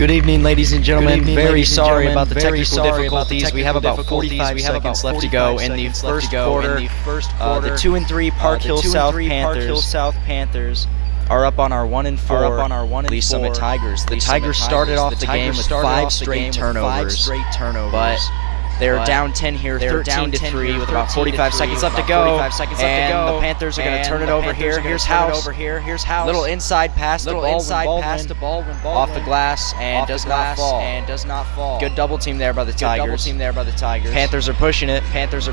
Good evening, ladies and gentlemen. Very sorry about the technical difficulties. We have about 45 seconds left to go in the first quarter. The 2 and 3 Park Hill South Panthers are up on our 1 and 4 Lee Summit Tigers. The Tigers started off the game with 5 straight turnovers, but they're down 10 here, 13-3, with about 45 seconds left to go. And the Panthers are going to turn it over here. Here's House. Little inside pass to Baldwin. Off the glass and does not fall. Good double team there by the Tigers. Panthers are pushing it. Panthers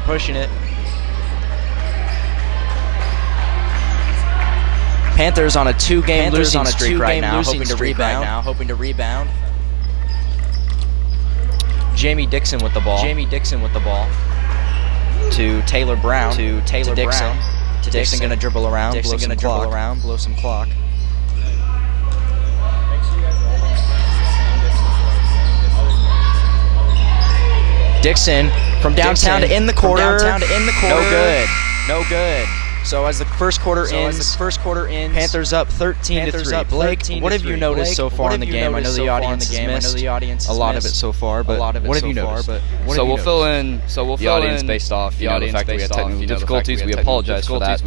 on a 2-game losing streak right now, hoping to rebound. Jamie Dixon with the ball. To Taylor Brown. To Dixon. Dixon going to dribble around. Blow some clock. Dixon from downtown to in the quarter. No good. So as the first quarter ends, Panthers up 13-3. Blake, what have you noticed so far in the game? I know the audience has missed a lot of it so far, but what have you noticed? So we'll fill in the audience based off the fact that we had technical difficulties. We apologize for that.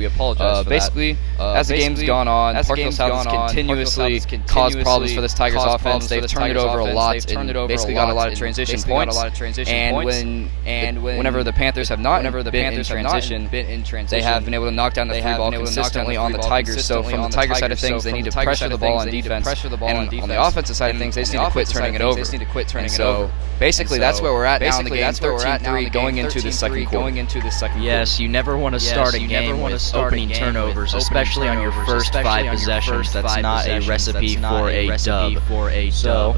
Basically, as the game's gone on, Park Hill South has continuously caused problems for this Tigers offense. They've turned it over a lot and basically got a lot of transition points. And whenever the Panthers have not been in transition, they have been able to knock down the free ball consistently on the Tigers. So from the Tiger side of things, they need to pressure the ball on defense. And on the offensive side of things, they just need to quit turning it over. So basically, that's where we're at now in the game. 13-3 going into the second quarter. Yes, you never want to start a game with opening turnovers, especially on your first 5 possessions. That's not a recipe for a dub. So,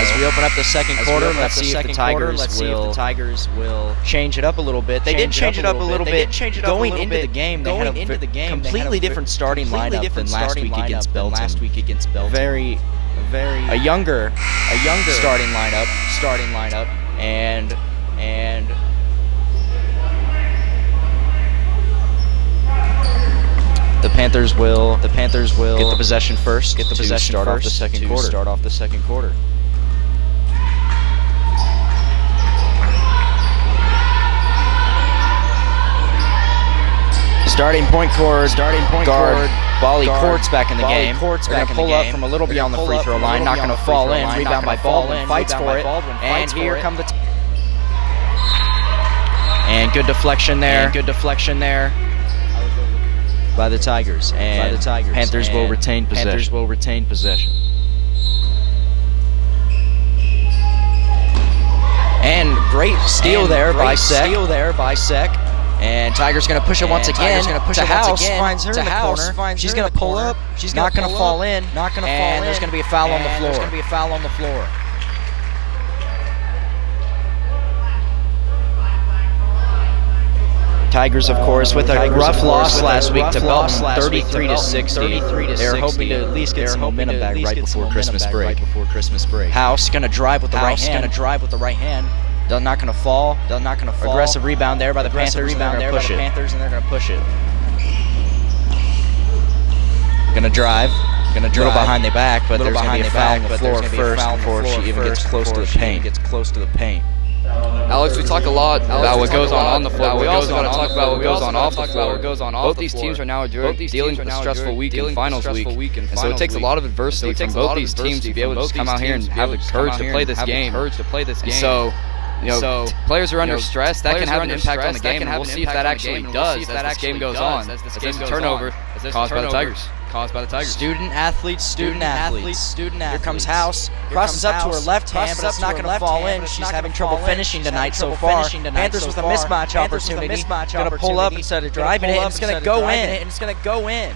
as we open up the second quarter, let's see if the Tigers will change it up a little bit. They did change it up a little bit. Going into the game, they had a completely different starting lineup than last week against Belton. A younger starting lineup, and the Panthers will get the possession first. Start off the second quarter. Starting point guard. Bali Court's back in the game. They're going to pull up from a little beyond the free throw line. Not going to fall in. Rebound by Baldwin. Fights for it. And here come the... And good deflection there. By the Tigers. And Panthers will retain possession. And great steal there by Sek. And Tigers going to push it once again. To House, finds her in the corner. She's going to pull up. She's not going to fall in. And there's going to be a foul on the floor. Tigers, of course, with a rough loss last week to Belton, 33-60. They're hoping to at least get some momentum back right before Christmas break. House going to drive with the right hand. They're not going to fall. Aggressive rebound there by the Panthers, and they're going to push it. Going to drive. A little behind the back, but there's going to be a foul on the floor first before she even gets close to the paint. Alex, we talk a lot about what goes on the floor. We also got to talk about what goes on off the floor. Both these teams are now dealing with a stressful week and finals week, and so it takes a lot of adversity from both these teams to be able to just come out here and have the courage to play this game. So, players are under stress. That can have an impact on the game, and we'll see if that actually does as this game goes on. As this turnover caused by the Tigers. Student athletes. Here comes House. Crosses up to her left hand, but it's not going to fall in. She's having trouble finishing tonight so far. Panthers with a mismatch opportunity. Going to pull up instead of driving it, and it's going to go in.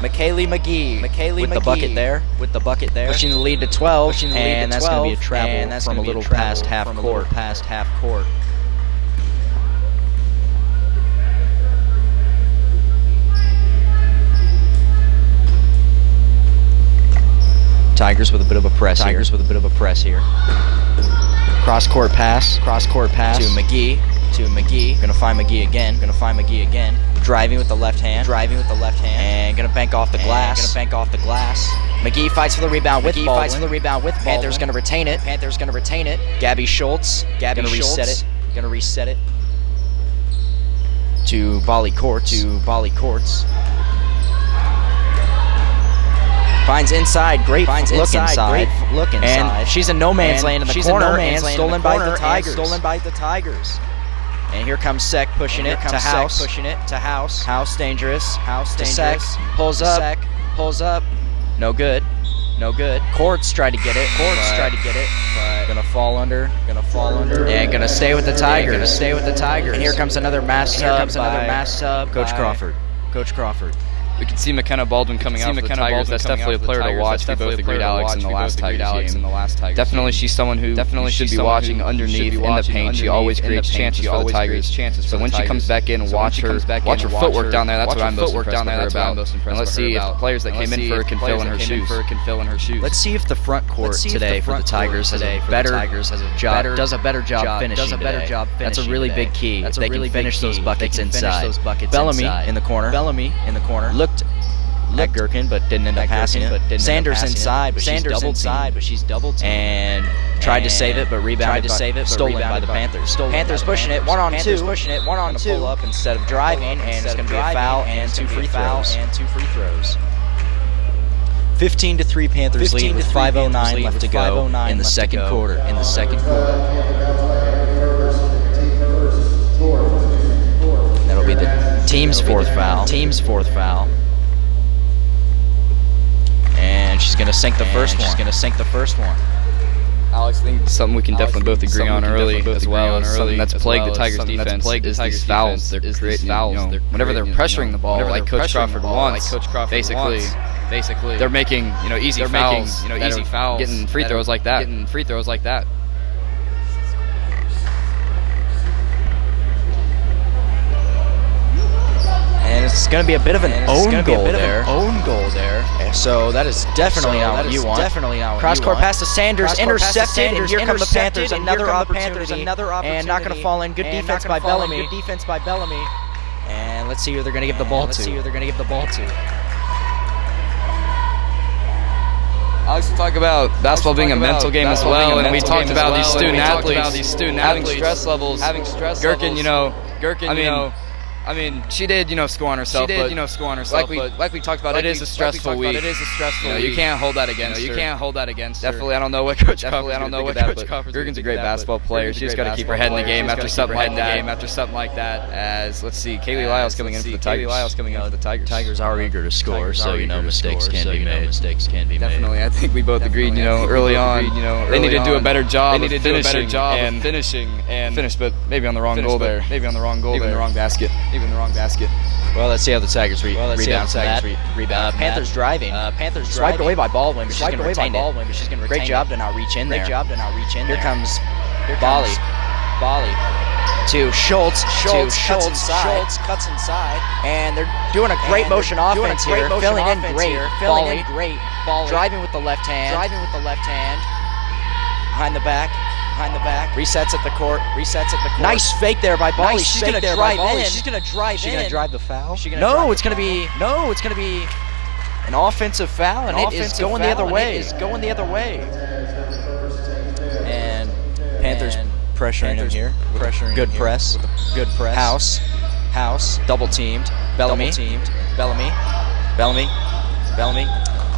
McKaylee McGee with the bucket there. Pushing the lead to 12, and that's going to be a travel from a little past half court. Tigers with a bit of a press here. Cross court pass to McGee. to McGee. Gonna find McGee again. Gonna find McGee again. Driving with the left hand. Driving with the left hand. And gonna bank off the glass. Gonna bank off the glass. McGee fights for the rebound with Baldwin. Fights for the rebound with Baldwin. Panthers gonna retain it. Panthers gonna retain it. Gabby Schultz. Gabby gonna reset it. Gonna reset it. To Bali Courts. To Bali Courts. Finds inside, great look inside, and she's in no man's land in the corner, and stolen by the Tigers. And here comes Sek pushing it to House, House dangerous, to Sek, pulls up, no good. Courts tried to get it, but gonna fall under, and gonna stay with the Tigers, And here comes another mass sub, Coach Crawford. We can see McKenna Baldwin coming out for the Tigers. That's definitely a player to watch. We both agreed Alex in the last Tigers game. Definitely, she's someone who should be watching underneath in the paint. She always creates chances for the Tigers. So when she comes back in, watch her footwork down there. That's what I'm most impressed with her about. And let's see if the players that came in for her can fill in her shoes. Let's see if the front court today for the Tigers has a better job, does a better job finishing today. That's a really big key. If they can finish those buckets inside. Bellamy in the corner. Looked at Gherkin, but didn't end up passing it. Sanders inside, but she's double teamed. And tried to save it, but rebounded. Stolen by the Panthers. Panthers pushing it, one on two. Pull up instead of driving, and it's going to be a foul and two free throws. 15-3 Panthers lead with 5:09 left to go in the second quarter. That'll be the team's fourth foul. And she's gonna sink the first one. Alex, I think something we can definitely both agree on early as well. Something that's plagued the Tigers' defense is these fouls. They're creating fouls. Whenever they're pressuring the ball, like Coach Crawford wants, basically, they're making easy fouls. Getting free throws like that. And it's going to be a bit of an own goal there. So that is definitely not what you want. Cross-court pass to Sanders, intercepted, and here come the Panthers. Another opportunity, and not going to fall in. Good defense by Bellamy. And let's see who they're going to give the ball to. Alex, we talk about basketball being a mental game as well, and we talked about these student athletes having stress levels. Gherkin, I mean, she did, score on herself. Like we talked about, it is a stressful week. You can't hold that against her. Definitely, I don't know what Coach Crawford. Gherkin's a great basketball player. She's got to keep her head in the game after something like that. As let's see, Kaylee Lyles coming in for the Tigers. Tigers are eager to score, so mistakes can be made. Definitely, I think we both agreed. Early on, they need to do a better job of finishing and finish, but maybe on the wrong goal there. Even the wrong basket. Well, let's see how the Tigers rebound. Panthers driving. Swiped away by Baldwin, but she's going to retain it. Great job to not reach in there. Here comes Bali. To Schultz. Cuts inside. And they're doing a great motion offense here. Filling in great. Bali. Driving with the left hand. Behind the back. Resets at the court. Nice fake there by Bali. She's going to drive in. She's going to drive the foul. No, it's going to be an offensive foul, and it is going the other way. And Panthers pressuring him here. Good press. House. Double teamed. Bellamy.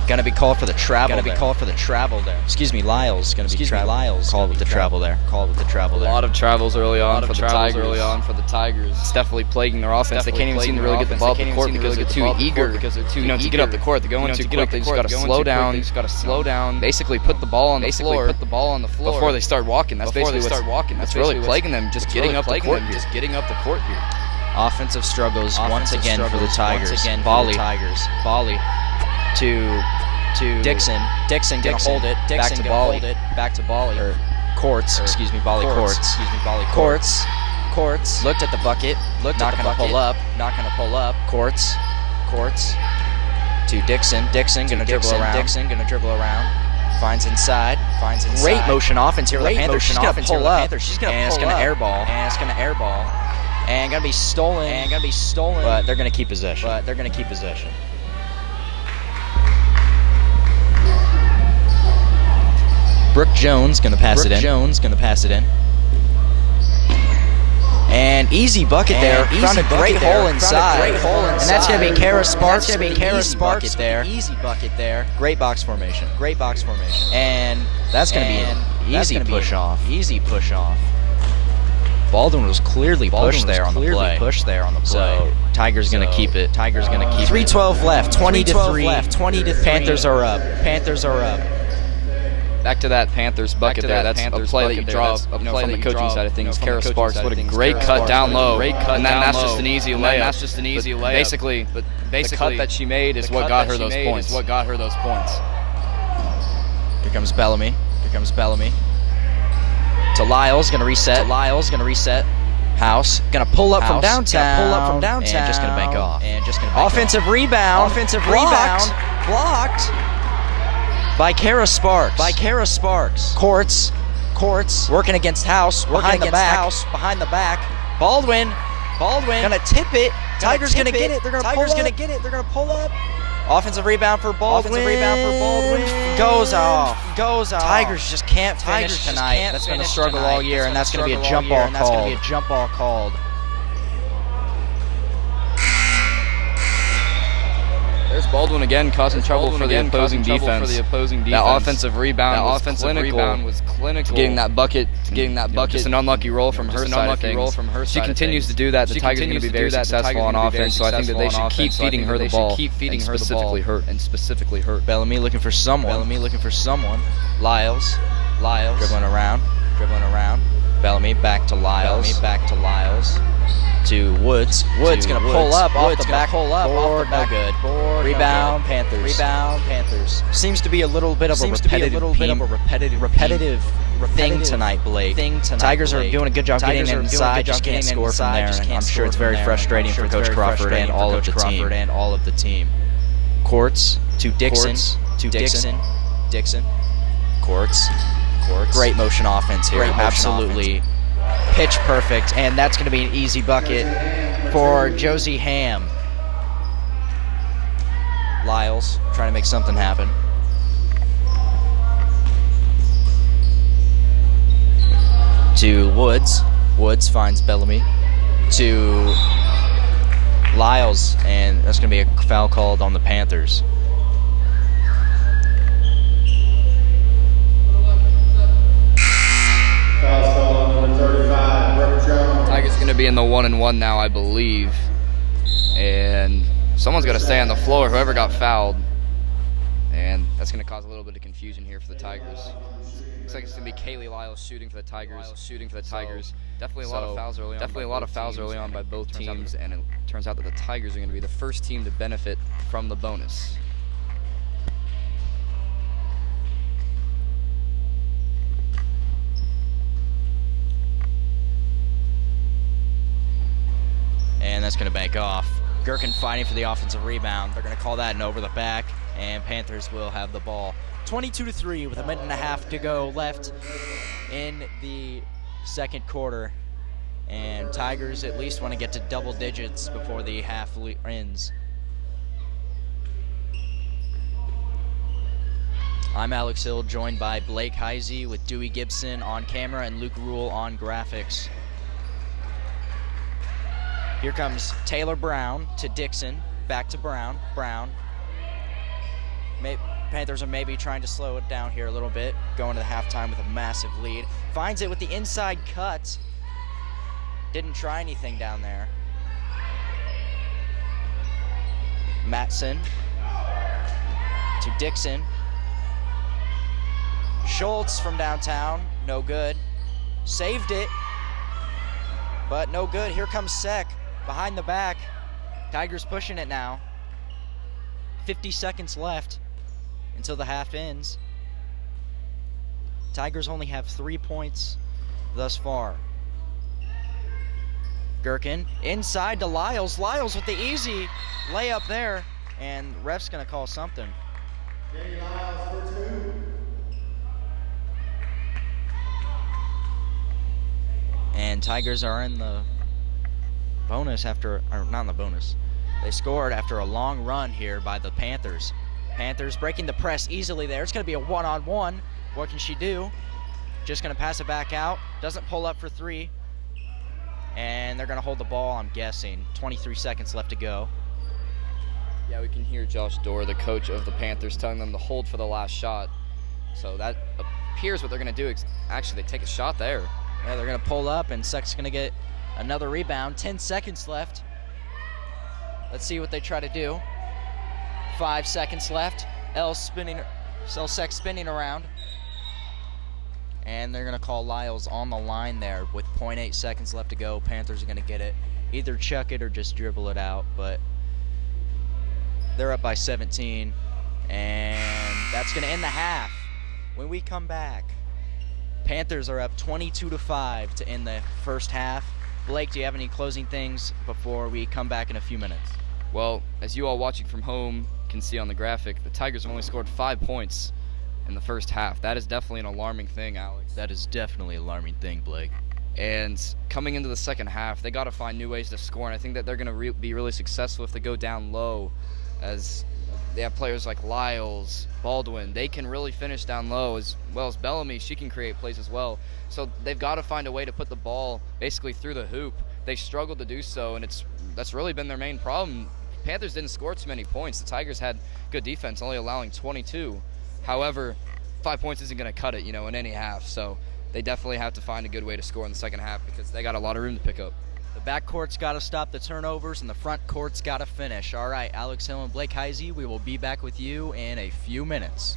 Gonna be called for the travel there. Excuse me, Lyles gonna be called with the travel there. A lot of travels early on for the Tigers. It's definitely plaguing their offense. They can't even seem to really get the ball up the court because they're too eager. To get up the court. They're going too quick. They just got to slow down. Basically, put the ball on the floor before they start walking. That's basically what's really plaguing them. Just getting up the court here. Offensive struggles once again for the Tigers. Bali to Dixon. Dixon gonna hold it. Back to Bali. Courts. Bali Courts. Looked at the bucket. Not gonna pull up. Courts. To Dixon. Dixon gonna dribble around. Finds inside. Great motion offense here. The Panthers. She's gonna pull up. She's gonna and it's gonna airball. And gonna be stolen. But they're gonna keep possession. Brooke Jones gonna pass it in. And easy bucket there. Found a great hole inside. And that's going to be Kara Sparks. Easy bucket there. Great box formation. And that's going to be an easy push off. Baldwin was clearly pushed there on the play. So Tigers going to keep it. 3:12 left. 20-3. Panthers are up. Back to that Panthers bucket there. That's a play that you draw from the coaching side of things. Kara Sparks, what a great cut down low. And then that's just an easy layup. Basically, the cut that she made is what got her those points. Here comes Bellamy. To Lyles, gonna reset. House, gonna pull up from downtown. And just gonna bank off. Offensive rebound. Blocked. By Kara Sparks. Courts. Working against House. Behind the back. Baldwin. Gonna tip it. Tigers gonna get it. They're gonna pull up. Offensive rebound for Baldwin. Goes off. Tigers just can't finish tonight. That's been a struggle all year, and that's gonna be a jump ball called. There's Baldwin again causing trouble for the opposing defense. That offensive rebound was clinical. Getting that bucket. Just an unlucky roll from her side of things. She continues to do that. The Tigers are going to be very successful on offense, so I think that they should keep feeding her the ball and specifically hurt. Bellamy looking for someone. Lyles. Dribbling around. Bellamy back to Lyles. To Woods. Woods gonna pull up off the backboard. No good. Rebound Panthers. Seems to be a little bit of a repetitive thing tonight, Blake. Tigers are doing a good job getting inside, just can't score from there. And I'm sure it's very frustrating for Coach Crawford and all of the team. Courts to Dixon. Courts. Great motion offense here. Absolutely. Pitch perfect, and that's going to be an easy bucket for Josie Ham. Lyles trying to make something happen. To Woods. Woods finds Bellamy. To Lyles, and that's going to be a foul called on the Panthers. Tigers going to be in the 1-and-1 now, I believe. And someone's got to stay on the floor, whoever got fouled. And that's going to cause a little bit of confusion here for the Tigers. Looks like it's going to be Kaylee Lyles shooting for the Tigers. Definitely a lot of fouls early on by both teams, and it turns out that the Tigers are going to be the first team to benefit from the bonus. And that's going to bank off. Gherkin fighting for the offensive rebound. They're going to call that an over the back, and Panthers will have the ball. 22-3 with a minute and a half to go left in the second quarter. And Tigers at least want to get to double digits before the half ends. I'm Alex Hill, joined by Blake Heisey with Dewey Gibson on camera and Luke Rule on graphics. Here comes Taylor Brown to Dixon, back to Brown. Panthers are maybe trying to slow it down here a little bit, going to the halftime with a massive lead. Finds it with the inside cut. Didn't try anything down there. Matson to Dixon. Schultz from downtown, no good. Saved it, but no good. Here comes Sek. Behind the back. Tigers pushing it now. 50 seconds left until the half ends. Tigers only have 3 points thus far. Gherkin inside to Lyles. Lyles with the easy layup there. And ref's going to call something. And Tigers are in the bonus after, or not in the bonus. They scored after a long run here by the Panthers. Panthers breaking the press easily there. It's going to be a one-on-one. What can she do? Just going to pass it back out. Doesn't pull up for three. And they're going to hold the ball, I'm guessing. 23 seconds left to go. Yeah, we can hear Josh Dorr, the coach of the Panthers, telling them to hold for the last shot. So that appears what they're going to do. Actually, they take a shot there. Yeah, they're going to pull up, and Seck's going to get another rebound. 10 seconds left. Let's see what they try to do. 5 seconds left. Seck spinning around. And they're going to call Lyles on the line there with 0.8 seconds left to go. Panthers are going to get it. Either chuck it or just dribble it out, but they're up by 17. And that's going to end the half. When we come back, Panthers are up 22-5 to end the first half. Blake, do you have any closing things before we come back in a few minutes? Well, as you all watching from home can see on the graphic, the Tigers have only scored 5 points in the first half. That is definitely an alarming thing, Alex. That is definitely an alarming thing, Blake. And coming into the second half, they got to find new ways to score, and I think that they're going to be really successful if they go down low, as they have players like Lyles, Baldwin. They can really finish down low, as well as Bellamy. She can create plays as well. So they've got to find a way to put the ball basically through the hoop. They struggled to do so, and that's really been their main problem. Panthers didn't score too many points. The Tigers had good defense, only allowing 22. However, 5 points isn't going to cut it, in any half. So they definitely have to find a good way to score in the second half because they got a lot of room to pick up. The backcourt's got to stop the turnovers, and the front court's got to finish. All right, Alex Hill and Blake Heisey, we will be back with you in a few minutes.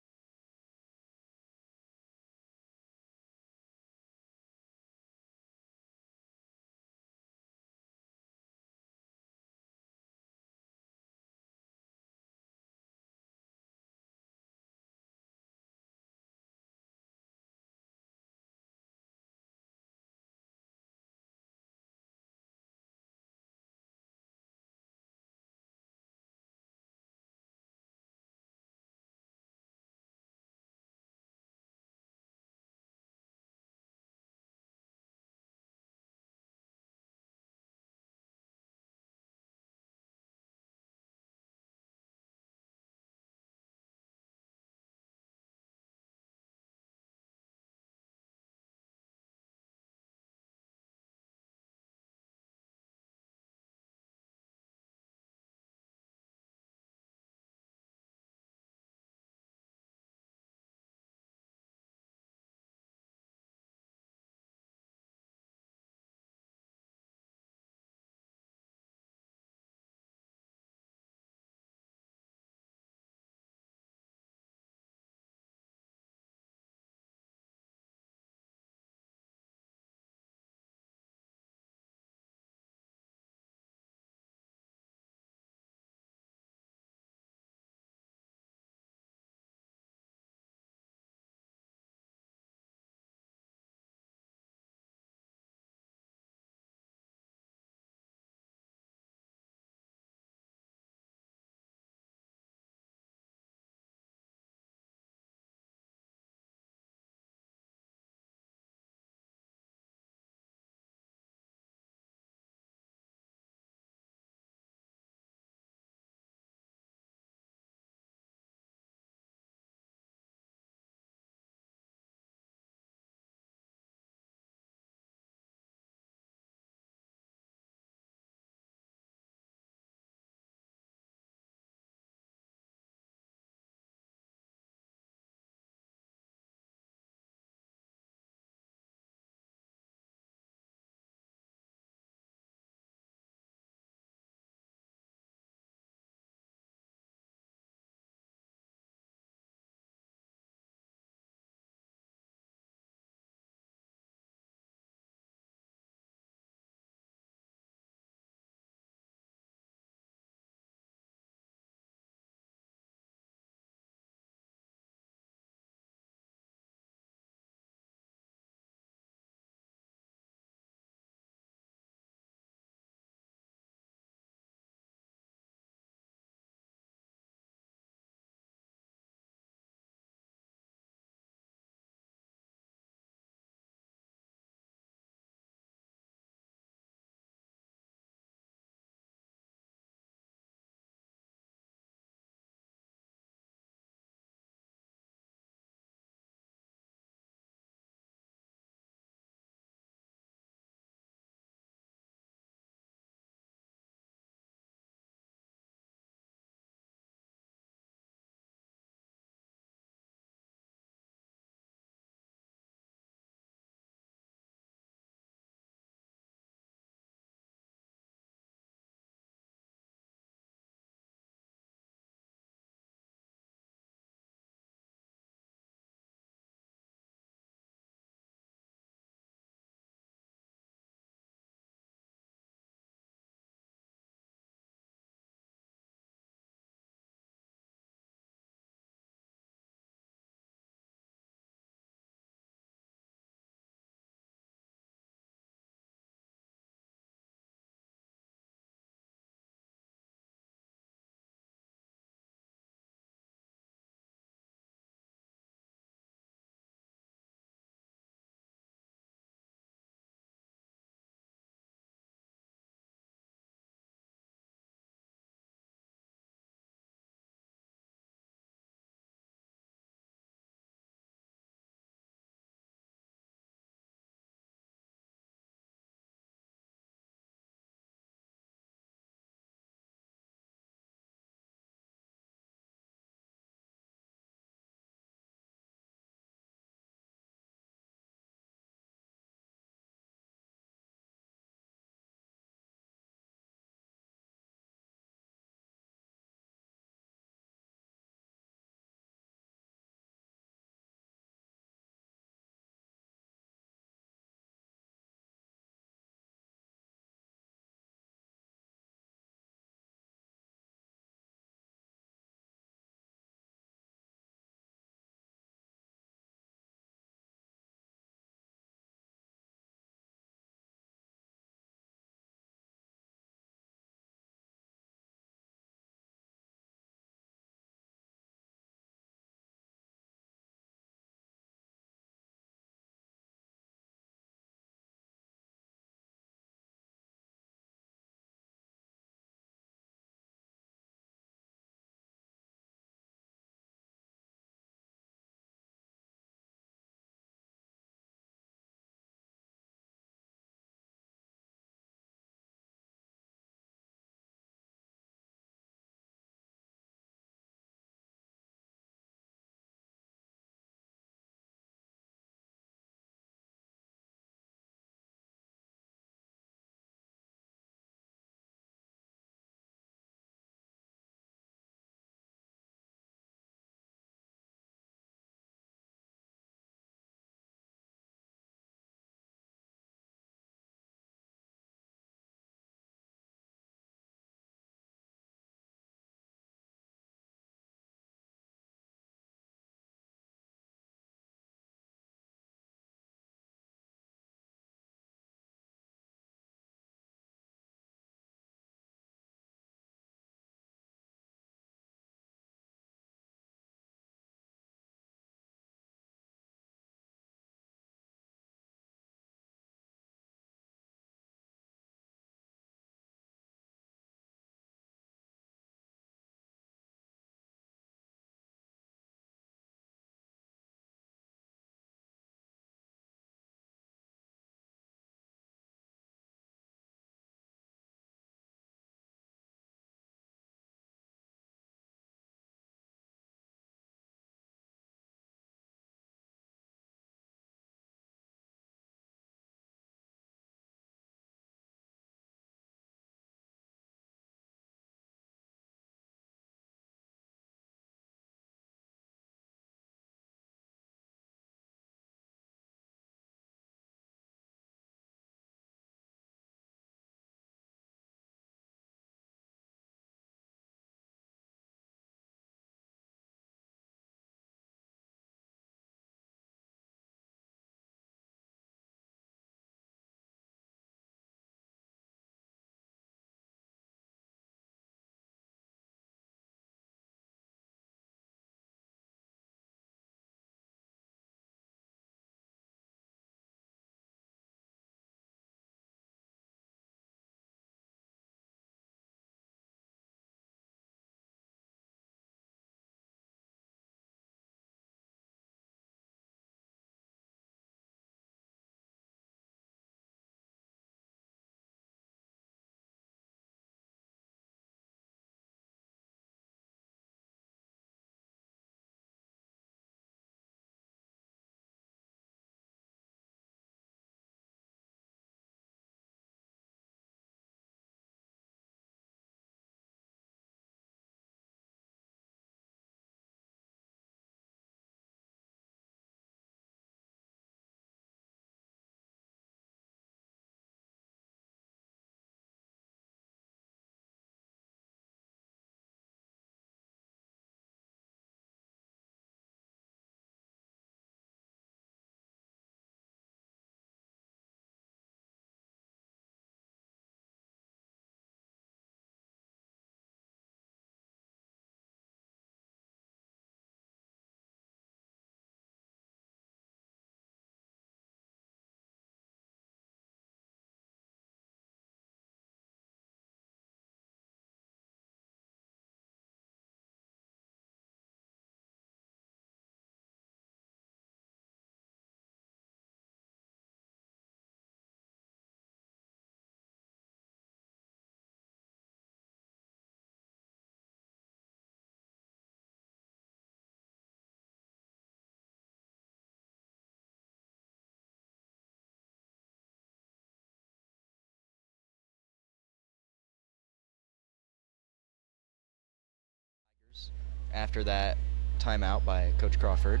after that timeout by Coach Crawford.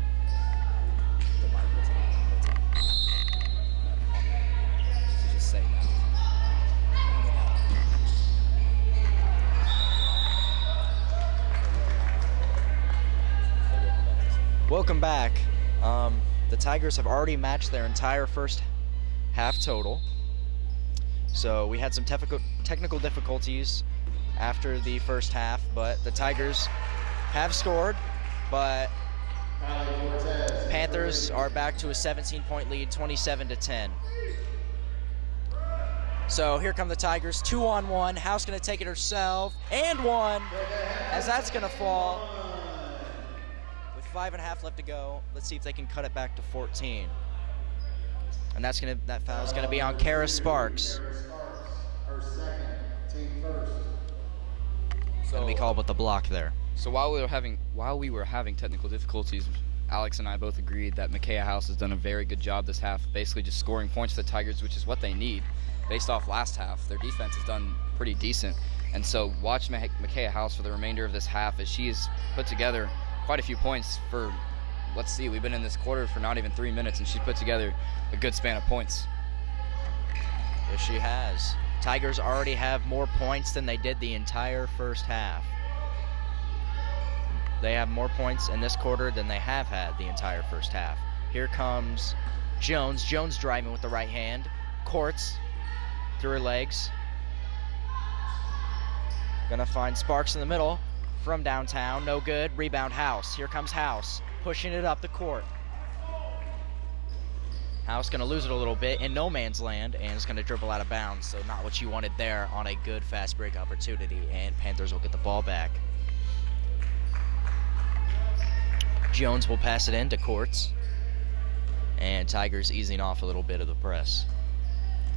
Welcome back. The Tigers have already matched their entire first half total. So we had some technical difficulties after the first half, but the Tigers have scored, but Panthers are back to a 17-point lead, 27-10. So here come the Tigers, 2-on-1. House going to take it herself, and one, as that's going to fall. With 5.5 left to go, let's see if they can cut it back to 14. And that foul is going to be on Kara Sparks. Her second, team first. Going to be called with the block there. So while we were having technical difficulties, Alex and I both agreed that Micaiah House has done a very good job this half, basically just scoring points for the Tigers, which is what they need. Based off last half, their defense has done pretty decent. And so watch Micaiah House for the remainder of this half as she has put together quite a few points for, let's see, we've been in this quarter for not even 3 minutes, and she's put together a good span of points. Yes, she has. Tigers already have more points than they did the entire first half. They have more points in this quarter than they have had the entire first half. Here comes Jones. Jones driving with the right hand. Courts through her legs. Gonna find Sparks in the middle from downtown. No good. Rebound House. Here comes House. Pushing it up the court. House going to lose it a little bit in no man's land, and it's going to dribble out of bounds. So not what you wanted there on a good fast break opportunity, and Panthers will get the ball back. Jones will pass it in to Courts, and Tigers easing off a little bit of the press.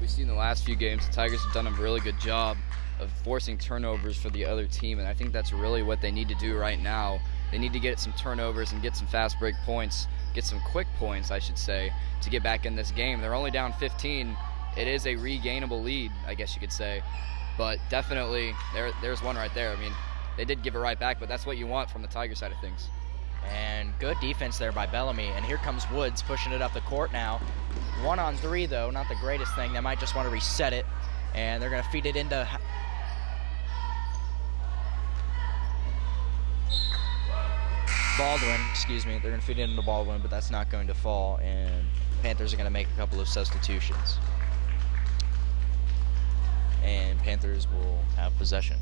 We've seen the last few games, the Tigers have done a really good job of forcing turnovers for the other team, and I think that's really what they need to do right now. They need to get some turnovers and get some fast break points, get some quick points, I should say, to get back in this game. They're only down 15. It is a regainable lead, I guess you could say, but definitely there's one right there. I mean, they did give it right back, but that's what you want from the Tiger side of things. And good defense there by Bellamy, and here comes Woods pushing it up the court now. 1-on-3 though, not the greatest thing. They might just want to reset it, and they're going to feed it into Baldwin, excuse me. They're going to feed it into Baldwin, but that's not going to fall, and Panthers are going to make a couple of substitutions. And Panthers will have possession.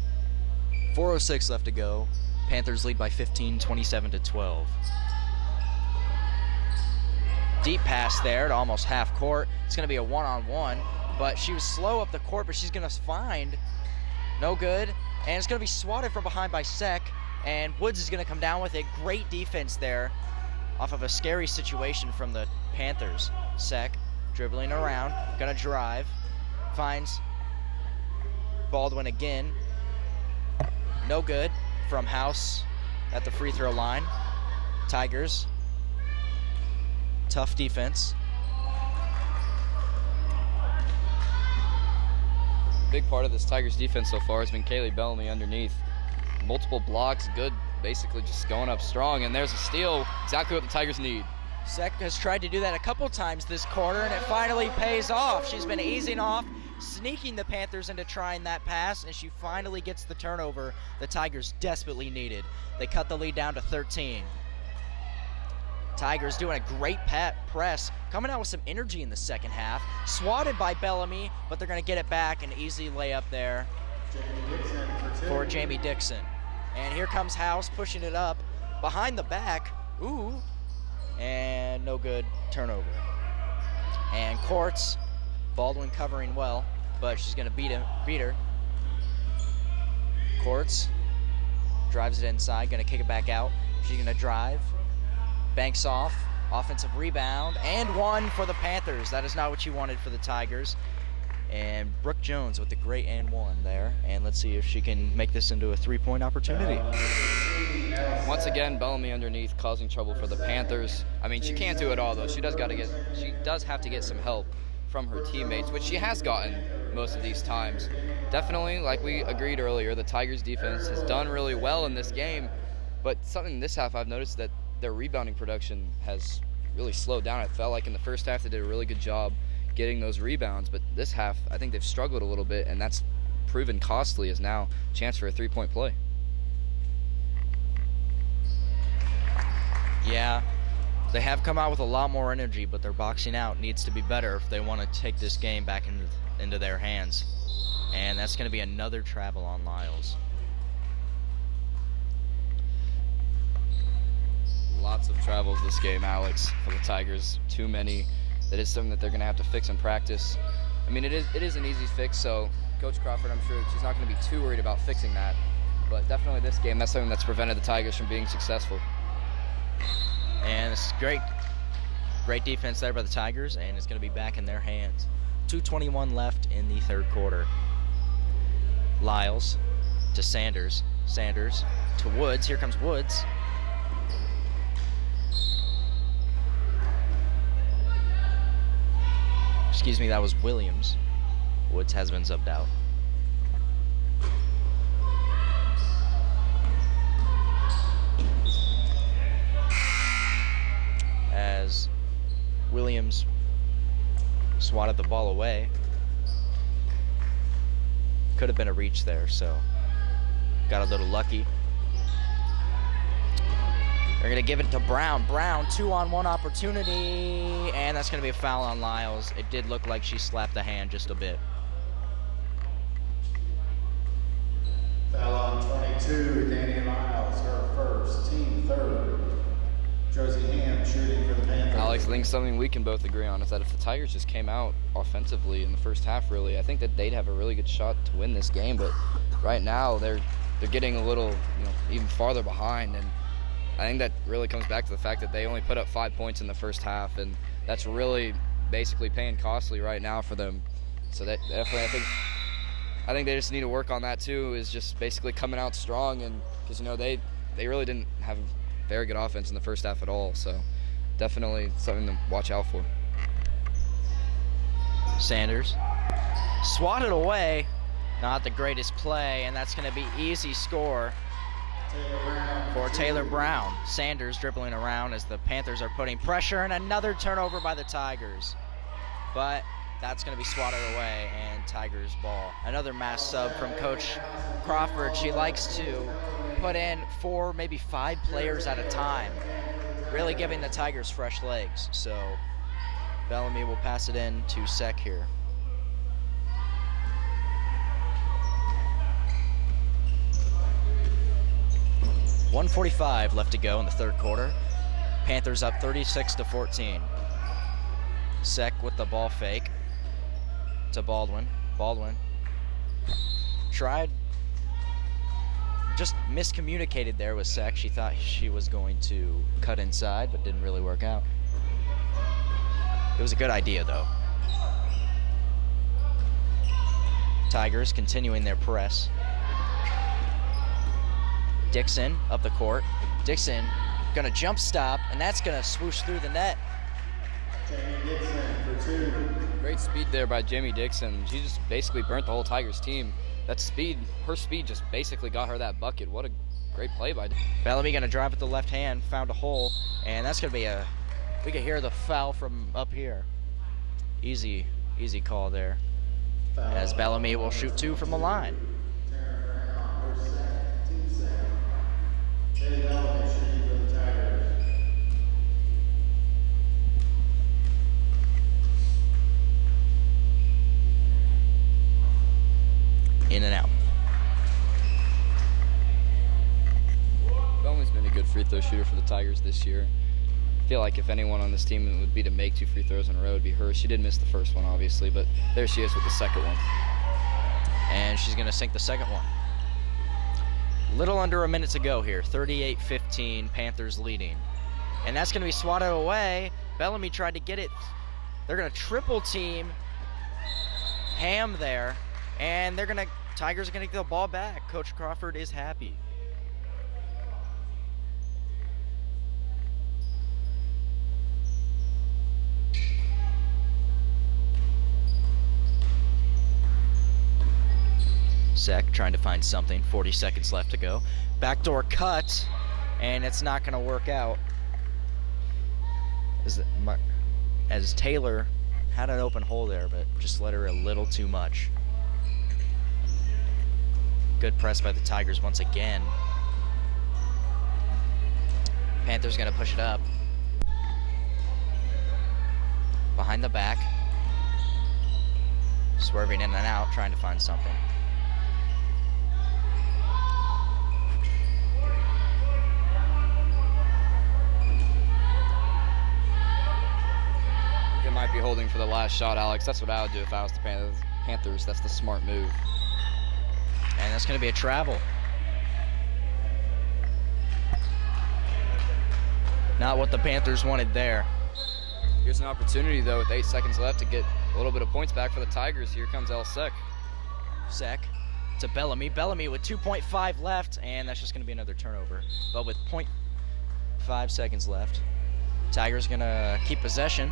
4:06 left to go. Panthers lead by 15, 27-12. Deep pass there to almost half court. It's going to be a 1-on-1, but she was slow up the court, but she's going to find no good, and it's going to be swatted from behind by Sek. And Woods is going to come down with it. Great defense there off of a scary situation from the Panthers. Sek dribbling around, going to drive, finds Baldwin again. No good from House at the free throw line. Tigers, tough defense. Big part of this Tigers defense so far has been Kaylee Bellamy underneath. Multiple blocks, good, basically just going up strong, and there's a steal, exactly what the Tigers need. Sek has tried to do that a couple times this quarter, and it finally pays off. She's been easing off, sneaking the Panthers into trying that pass, and she finally gets the turnover the Tigers desperately needed. They cut the lead down to 13. Tigers doing a great press, coming out with some energy in the second half. Swatted by Bellamy, but they're going to get it back. An easy layup there for Jamie Dixon. And here comes House pushing it up behind the back. Ooh. And no good. Turnover. And Courts, Baldwin covering well, but she's going to beat her. Courts drives it inside, going to kick it back out. She's going to drive. Banks off. Offensive rebound. And one for the Panthers. That is not what you wanted for the Tigers. And Brooke Jones with the great and one there. And let's see if she can make this into a three-point opportunity. Once again, Bellamy underneath causing trouble for the Panthers. I mean, she can't do it all though. She does have to get some help from her teammates, which she has gotten most of these times. Definitely, like we agreed earlier, the Tigers defense has done really well in this game, But something in this half I've noticed that their rebounding production has really slowed down. It felt like in the first half they did a really good job getting those rebounds, but this half I think they've struggled a little bit, and that's proven costly as now a chance for a three-point play. Yeah, they have come out with a lot more energy, but their boxing out needs to be better if they want to take this game back into their hands. And that's going to be another travel on Lyles. Lots of travels this game, Alex, for the Tigers. Too many. That is something that they're going to have to fix in practice. I mean, it is an easy fix, so Coach Crawford, I'm sure she's not going to be too worried about fixing that. But definitely this game, that's something that's prevented the Tigers from being successful. And it's great defense there by the Tigers, and it's going to be back in their hands. 2:21 left in the third quarter. Lyles to Sanders. Sanders to Woods. Here comes Woods. Excuse me, that was Williams. Woods has been subbed out. As Williams swatted the ball away. Could have been a reach there, so got a little lucky. They're going to give it to Brown. Brown, 2-on-1 opportunity, and that's going to be a foul on Lyles. It did look like she slapped the hand just a bit. Foul on 22, Danny Lyles, her first, team third. Josie Ham shooting for the Panthers. Alex, I think something we can both agree on is that if the Tigers just came out offensively in the first half, really, I think that they'd have a really good shot to win this game. But right now, they're getting a little, even farther behind, and I think that really comes back to the fact that they only put up 5 points in the first half, and that's really basically paying costly right now for them. So that definitely, I think they just need to work on that too. Is just basically coming out strong, and because they really didn't have very good offense in the first half at all. So definitely something to watch out for. Sanders swatted away, not the greatest play, and that's going to be easy score for Taylor Brown. Sanders dribbling around as the Panthers are putting pressure, and another turnover by the Tigers. But that's going to be swatted away, and Tigers ball. Another mass sub from Coach Crawford. She likes to put in 4, maybe 5 players at a time, really giving the Tigers fresh legs. So Bellamy will pass it in to Sek here. .145 left to go in the third quarter. Panthers up 36-14. Sek with the ball fake to Baldwin. Baldwin tried, just miscommunicated there with Sek. She thought she was going to cut inside, but didn't really work out. It was a good idea, though. Tigers continuing their press. Dixon up the court. Dixon gonna jump stop, and that's gonna swoosh through the net. Jamie Dixon for 2. Great speed there by Jamie Dixon. She just basically burnt the whole Tigers team. That speed, her speed just basically got her that bucket. What a great play by Bellamy gonna drive with the left hand, found a hole, and that's gonna be we can hear the foul from up here. Easy call there. As Bellamy will shoot 2 from the line. In and out. Bellamy's been a good free throw shooter for the Tigers this year. I feel like if anyone on this team would be to make 2 free throws in a row, it'd be her. She did miss the first one, obviously, but there she is with the second one. And she's going to sink the second one. Little under a minute to go here. 38-15, Panthers leading. And that's going to be swatted away. Bellamy tried to get it. They're going to triple team Ham there. And Tigers are going to get the ball back. Coach Crawford is happy. Sek trying to find something. 40 seconds left to go. Backdoor cut. and it's not going to work out. As Taylor had an open hole there, but just let her a little too much. Good press by the Tigers once again. Panthers going to push it up. Behind the back. Swerving in and out, trying to find something. They might be holding for the last shot, Alex. That's what I would do if I was the Panthers. That's the smart move. And that's going to be a travel. Not what the Panthers wanted there. Here's an opportunity, though, with 8 seconds left to get a little bit of points back for the Tigers. Here comes Sek. Sek to Bellamy. Bellamy with 2.5 left, and that's just going to be another turnover. But with 0.5 seconds left, Tigers going to keep possession.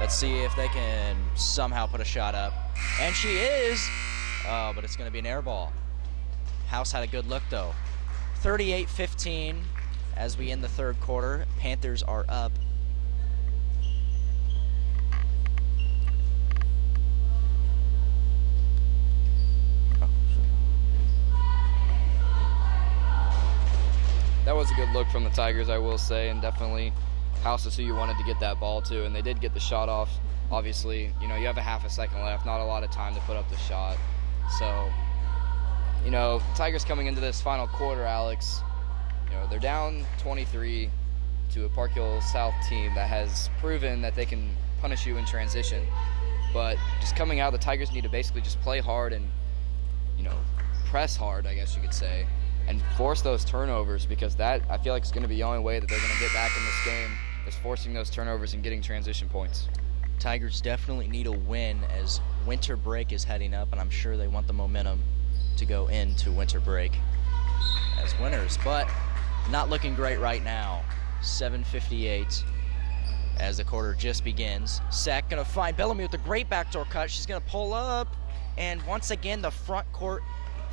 Let's see if they can somehow put a shot up. And she is! Oh, but it's going to be an air ball. House had a good look, though. 38-15 as we end the third quarter. Panthers are up. That was a good look from the Tigers, I will say, and definitely House is who you wanted to get that ball to, and they did get the shot off. Obviously, you have a half a second left, not a lot of time to put up the shot. So, the Tigers coming into this final quarter, Alex, they're down 23 to a Park Hill South team that has proven that they can punish you in transition. But just coming out, the Tigers need to basically just play hard and, press hard, I guess you could say, and force those turnovers, because that, I feel like, is going to be the only way that they're going to get back in this game, is forcing those turnovers and getting transition points. Tigers definitely need a win as winter break is heading up, and I'm sure they want the momentum to go into winter break as winners, but not looking great right now. 7:58 as the quarter just begins. Sek going to find Bellamy with a great backdoor cut. She's going to pull up, and once again, the front court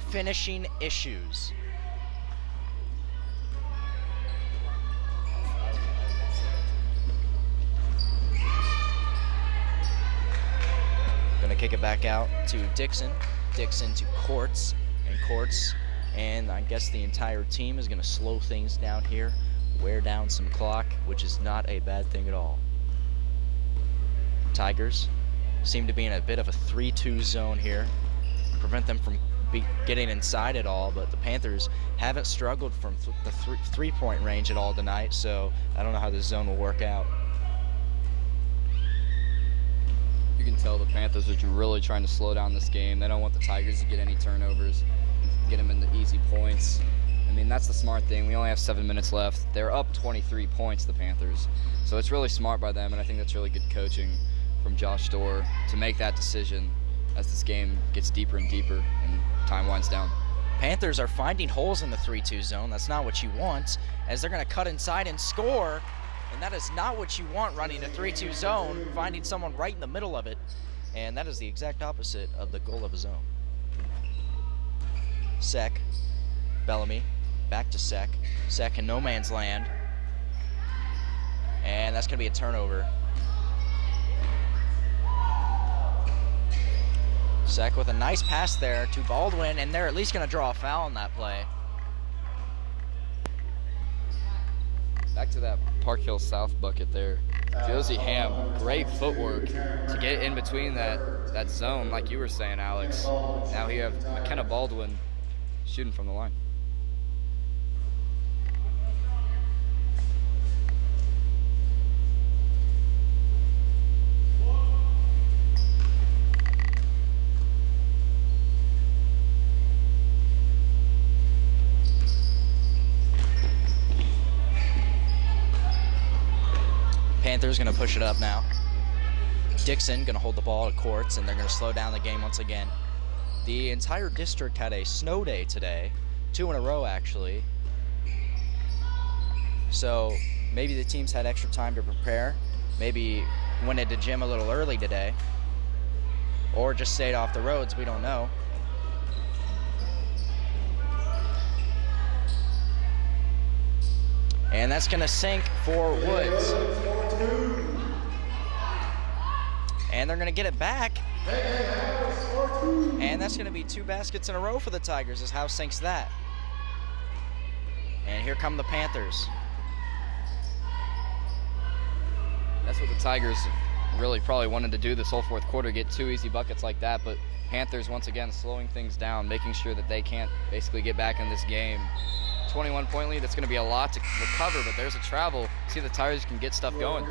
finishing issues. Gonna kick it back out to Dixon. Dixon to Courts, and I guess the entire team is gonna slow things down here, wear down some clock, which is not a bad thing at all. Tigers seem to be in a bit of a 3-2 zone here, prevent them from getting inside at all, but the Panthers haven't struggled from the three-point range at all tonight, so I don't know how this zone will work out. You can tell the Panthers are really trying to slow down this game. They don't want the Tigers to get any turnovers, get them into easy points. I mean, that's the smart thing. We only have 7 minutes left. They're up 23 points, the Panthers. So it's really smart by them, and I think that's really good coaching from Josh Dorr to make that decision as this game gets deeper and deeper and time winds down. Panthers are finding holes in the 3-2 zone. That's not what you want, as they're going to cut inside and score. And that is not what you want running a 3-2 zone, finding someone right in the middle of it. And that is the exact opposite of the goal of a zone. Sek, Bellamy, back to Sek. Sek in no man's land. And that's going to be a turnover. Sek with a nice pass there to Baldwin, and they're at least going to draw a foul on that play. Back to that Park Hill South bucket there. Josie Ham, great footwork to get in between that zone, like you were saying, Alex. Now you have McKenna Baldwin shooting from the line. Panthers going to push it up now. Dixon going to hold the ball at Courts, and they're going to slow down the game once again. The entire district had a snow day today, 2 in a row actually. So maybe the teams had extra time to prepare. Maybe went into gym a little early today, or just stayed off the roads. We don't know. And that's going to sink for Woods. And they're going to get it back. And that's going to be 2 baskets in a row for the Tigers as House sinks that. And here come the Panthers. That's what the Tigers really probably wanted to do this whole fourth quarter, get 2 easy buckets like that, but Panthers once again slowing things down, making sure that they can't basically get back in this game. 21-point lead, that's going to be a lot to recover, but there's a travel. See, the Tigers can get stuff going.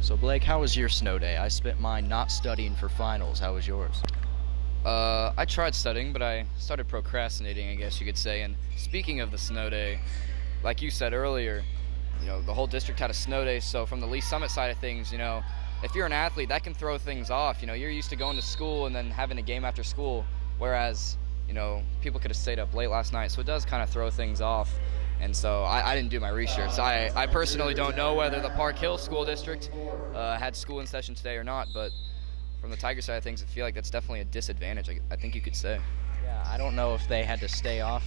So Blake, how was your snow day? I spent mine not studying for finals. How was yours? I tried studying, but I started procrastinating, I guess you could say. And speaking of the snow day, like you said earlier, you know, the whole district had a snow day. So from the Lee Summit side of things, you know, if you're an athlete, that can throw things off. You know, you're used to going to school and then having a game after school, whereas, you know, people could have stayed up late last night. So it does kind of throw things off. And so I didn't do my research. I personally don't know whether the Park Hill School District had school in session today or not, but from the Tiger side of things, I feel like that's definitely a disadvantage, I think you could say. Yeah, I don't know if they had to stay off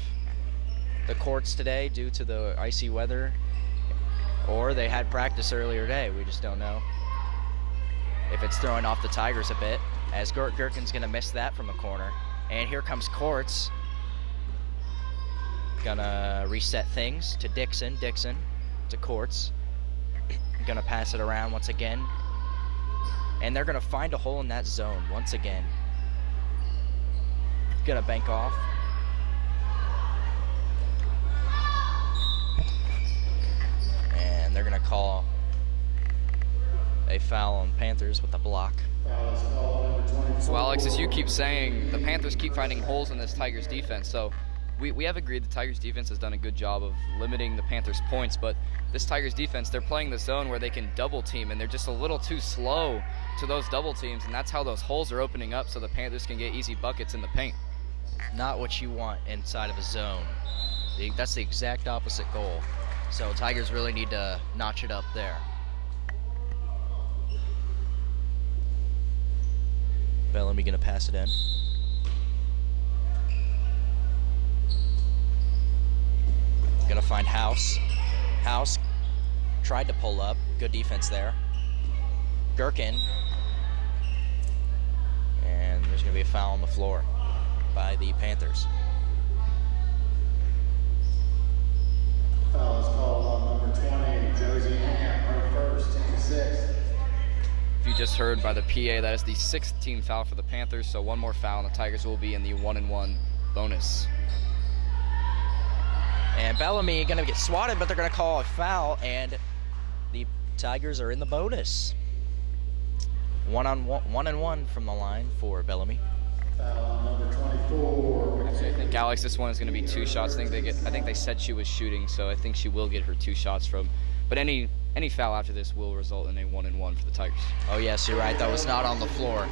the courts today due to the icy weather, or they had practice earlier today. We just don't know if it's throwing off the Tigers a bit, as Gherkin's going to miss that from the corner. And here comes Courts. Gonna reset things to Dixon to Courts. Gonna pass it around once again. And they're gonna find a hole in that zone once again. Gonna bank off. And they're gonna call a foul on Panthers with a block. So Alex, as you keep saying, the Panthers keep finding holes in this Tigers defense. So we have agreed the Tigers defense has done a good job of limiting the Panthers points, but this Tigers defense, they're playing the zone where they can double team, and they're just a little too slow to those double teams, and that's how those holes are opening up so the Panthers can get easy buckets in the paint. Not what you want inside of a zone. That's the exact opposite goal. So Tigers really need to notch it up there. Bellamy gonna pass it in. Gonna find House. House tried to pull up. Good defense there. Gherkin. And there's gonna be a foul on the floor by the Panthers. Foul is called on number 20, Josie Ham, her first, team 6. If you just heard by the PA, that is the 6th team foul for the Panthers, so one more foul and the Tigers will be in the 1-and-1 bonus. And Bellamy gonna get swatted, but they're gonna call a foul, and the Tigers are in the bonus. 1-and-1 from the line for Bellamy. Foul on number 24. Actually, I think Alex, this one is gonna be 2 shots. I think they said she was shooting, so I think she will get her 2 shots from. But any foul after this will result in a 1-and-1 for the Tigers. Oh yes, you're right. That was not on the floor.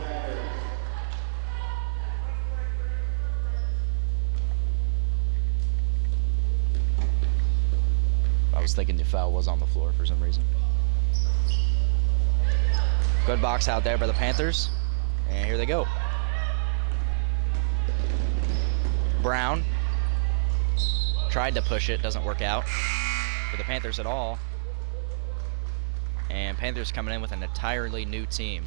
I was thinking the foul was on the floor for some reason. Good box out there by the Panthers. And here they go. Brown tried to push it, doesn't work out for the Panthers at all. And Panthers coming in with an entirely new team.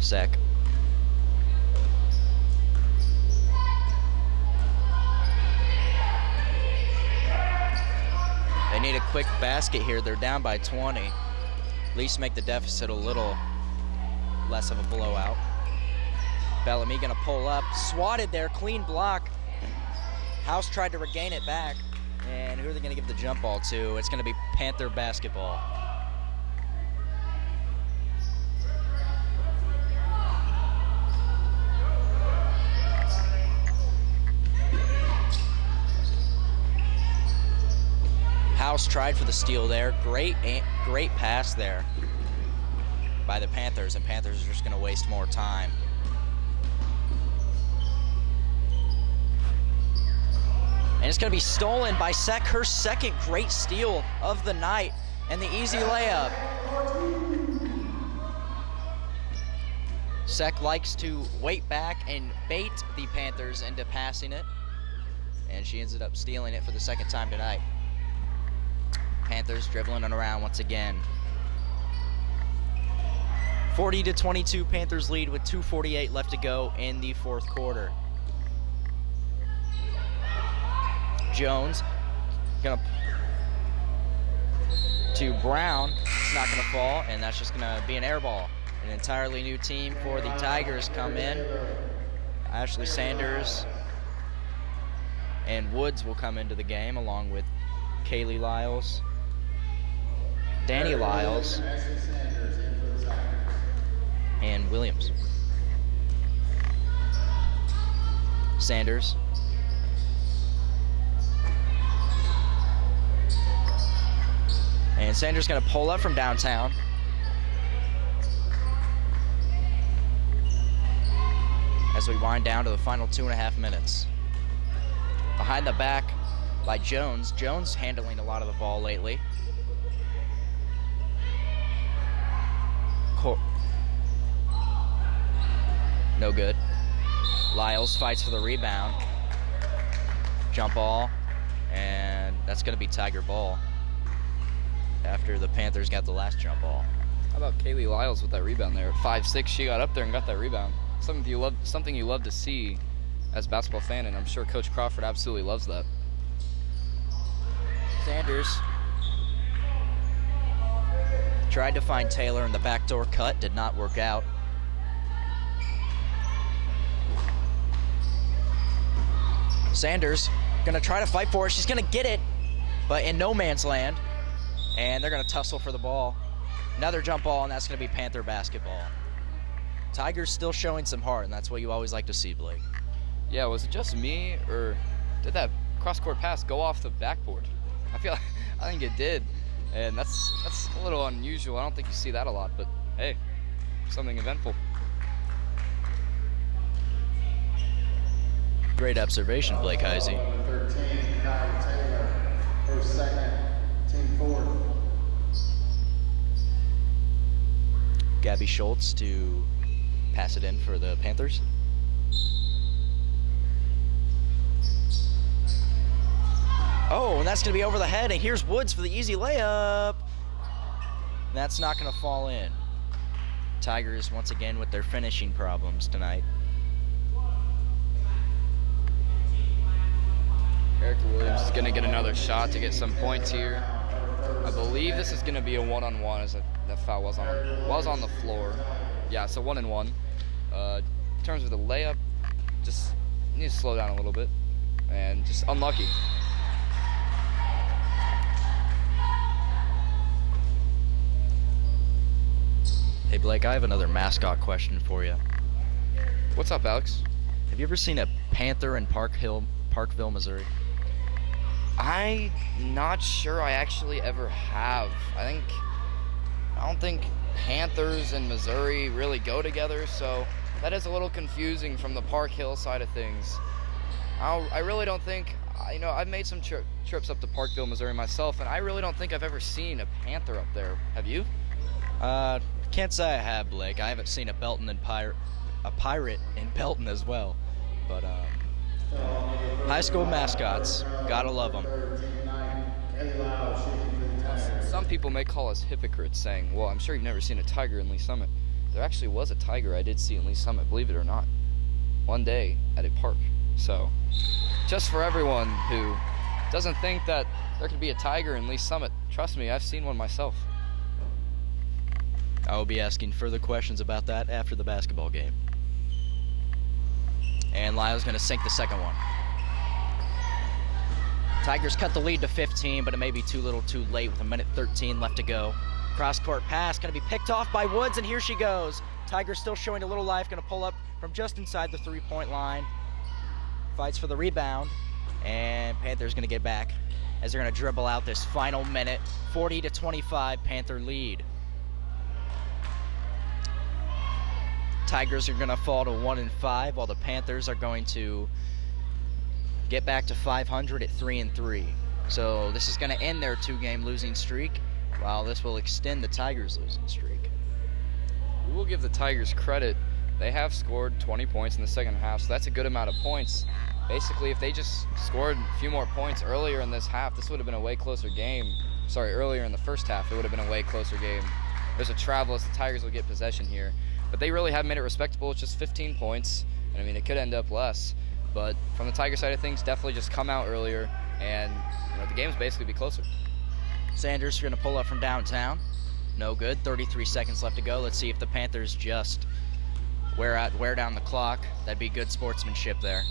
Sec. They need a quick basket here. They're down by 20. At least make the deficit a little less of a blowout. Bellamy gonna pull up, swatted there, clean block. House tried to regain it back. And who are they gonna give the jump ball to? It's gonna be Panther basketball. House tried for the steal there. Great pass there by the Panthers, and Panthers are just gonna waste more time. And it's going to be stolen by Sec, her second great steal of the night. And the easy layup. Sek likes to wait back and bait the Panthers into passing it. And she ended up stealing it for the second time tonight. Panthers dribbling it around once again. 40-22, Panthers lead with 2:48 left to go in the fourth quarter. Jones gonna to Brown. It's not gonna fall, and that's just gonna be an air ball. An entirely new team for the Tigers come in. Ashley Sanders and Woods will come into the game along with Kaylee Lyles, Danny Lyles, and Williams. Sanders. And Sanders going to pull up from downtown. As we wind down to the final 2.5 minutes. Behind the back by Jones. Jones handling a lot of the ball lately. No good. Lyles fights for the rebound. Jump ball. And that's going to be Tiger ball after the Panthers got the last jump ball. How about Kaylee Lyles with that rebound there? 5'6", she got up there and got that rebound. Something you love to see as a basketball fan, and I'm sure Coach Crawford absolutely loves that. Sanders tried to find Taylor in the backdoor cut, did not work out. Sanders gonna try to fight for it. She's gonna get it, but in no man's land. And they're gonna tussle for the ball. Another jump ball, and that's gonna be Panther basketball. Tigers still showing some heart, and that's what you always like to see, Blake. Yeah, was it just me, or did that cross-court pass go off the backboard? I think it did, and that's a little unusual. I don't think you see that a lot, but hey, something eventful. Great observation, Blake Heisey. 13, Kyle Taylor. First, second, team fourth. Gabby Schultz to pass it in for the Panthers. Oh, and that's going to be over the head, and here's Woods for the easy layup. That's not going to fall in. Tigers, once again, with their finishing problems tonight. Erica Williams is going to get another shot to get some points here. I believe this is going to be a one-on-one, as that foul was on the floor. Yeah, so 1-and-1. In terms of the layup, just need to slow down a little bit, and just unlucky. Hey Blake, I have another mascot question for you. What's up, Alex? Have you ever seen a panther in Parkville, Missouri? I'm not sure I actually ever have. I don't think Panthers and Missouri really go together, so that is a little confusing from the Park Hill side of things. I really don't think, I've made some trips up to Parkville, Missouri myself, and I really don't think I've ever seen a panther up there. Have you? Can't say I have, Blake. I haven't seen a pirate in Belton as well, but high school mascots, gotta love them. Some people may call us hypocrites, saying, well, I'm sure you've never seen a tiger in Lee Summit. There actually was a tiger I did see in Lee Summit, believe it or not, one day at a park. So, just for everyone who doesn't think that there could be a tiger in Lee Summit, trust me, I've seen one myself. I will be asking further questions about that after the basketball game. And Lyle's going to sink the second one. Tigers cut the lead to 15, but it may be too little too late with 1:13 left to go. Cross-court pass going to be picked off by Woods, and here she goes. Tigers still showing a little life, going to pull up from just inside the three-point line. Fights for the rebound, and Panthers going to get back as they're going to dribble out this final minute. 40-25, Panther lead. Tigers are going to fall to 1-5, while the Panthers are going to get back to 500 at 3-3. So this is going to end their two-game losing streak, while this will extend the Tigers' losing streak. We will give the Tigers credit. They have scored 20 points in the second half, so that's a good amount of points. Basically, if they just scored a few more points earlier in this half, this would have been a way closer game. Sorry, earlier in the first half, it would have been a way closer game. There's a travel as the Tigers will get possession here. But they really have made it respectable. It's just 15 points. And I mean, it could end up less. But from the Tiger side of things, definitely just come out earlier, and the game's basically be closer. Sanders going to pull up from downtown. No good. 33 seconds left to go. Let's see if the Panthers just wear down the clock. That'd be good sportsmanship there.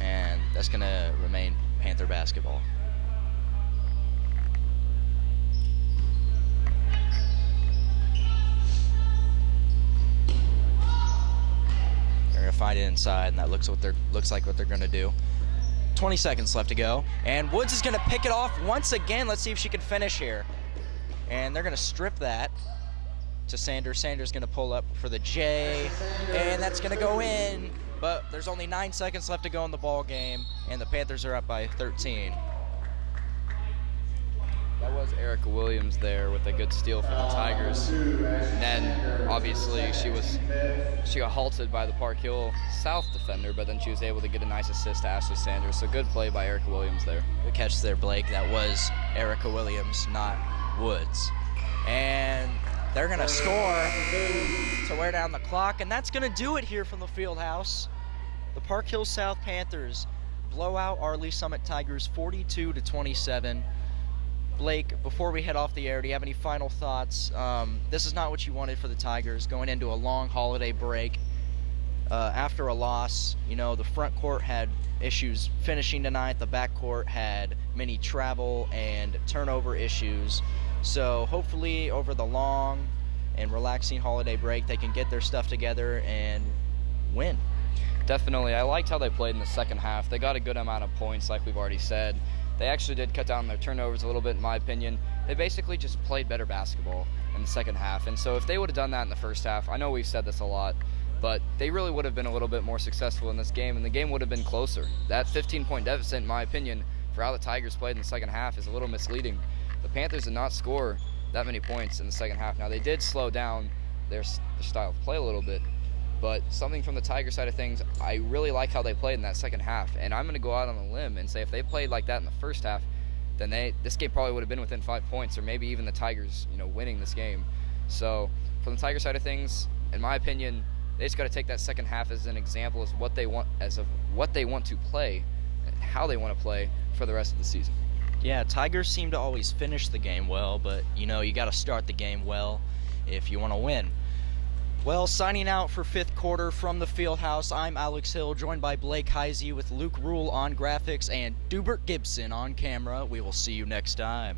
And that's going to remain Panther basketball. They're going to find it inside, and that looks like what they're going to do. 20 seconds left to go, and Woods is going to pick it off once again. Let's see if she can finish here. And they're going to strip that to Sanders. Sanders going to pull up for the J, and that's going to go in. But there's only 9 seconds left to go in the ball game, and the Panthers are up by 13. That was Erica Williams there with a good steal for the Tigers. And then, obviously, she got halted by the Park Hill South defender, but then she was able to get a nice assist to Ashley Sanders. So good play by Erica Williams there. Good catch there, Blake. That was Erica Williams, not Woods. And they're going to score to wear down the clock, and that's going to do it here from the Fieldhouse. The Park Hill South Panthers blow out our Lee Summit Tigers 42-27. Blake, before we head off the air, do you have any final thoughts? This is not what you wanted for the Tigers going into a long holiday break. After a loss, the front court had issues finishing tonight. The back court had many travel and turnover issues. So hopefully over the long and relaxing holiday break, they can get their stuff together and win. Definitely. I liked how they played in the second half. They got a good amount of points, like we've already said. They actually did cut down their turnovers a little bit, in my opinion. They basically just played better basketball in the second half. And so if they would have done that in the first half, I know we've said this a lot, but they really would have been a little bit more successful in this game, and the game would have been closer. That 15-point deficit, in my opinion, for how the Tigers played in the second half is a little misleading. The Panthers did not score that many points in the second half. Now, they did slow down their style of play a little bit, but something from the Tiger side of things, I really like how they played in that second half, and I'm going to go out on a limb and say if they played like that in the first half, then this game probably would have been within 5 points, or maybe even the Tigers, winning this game. So from the Tiger side of things, in my opinion, they just got to take that second half as an example of what they want to play and how they want to play for the rest of the season. Yeah, Tigers seem to always finish the game well, but you got to start the game well if you want to win. Well, signing out for fifth quarter from the Fieldhouse, I'm Alex Hill, joined by Blake Heisey with Luke Rule on graphics and Dubert Gibson on camera. We will see you next time.